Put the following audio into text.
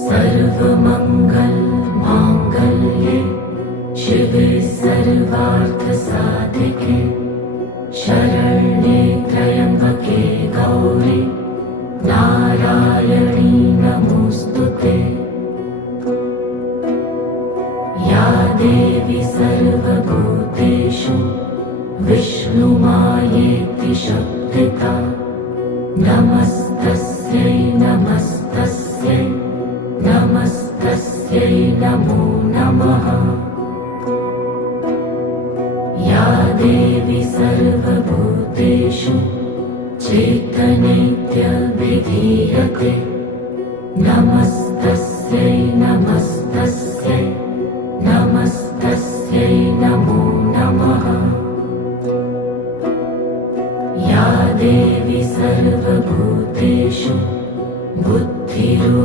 सर्वमंगल मांगल्ये शिवे सर्वार्थसाधिके शरण्ये त्र्यंबके गौरी नारायणी नमोस्तुते। या देवी सर्वभूतेषु विष्णुमायेति शक्तिता नमस्तस्यै नमस्तस्यै नमस्तस्यै नमो नमः। या देवी सर्वभूतेषु चैतन्येत्यभिधीयते नमस्तस्यै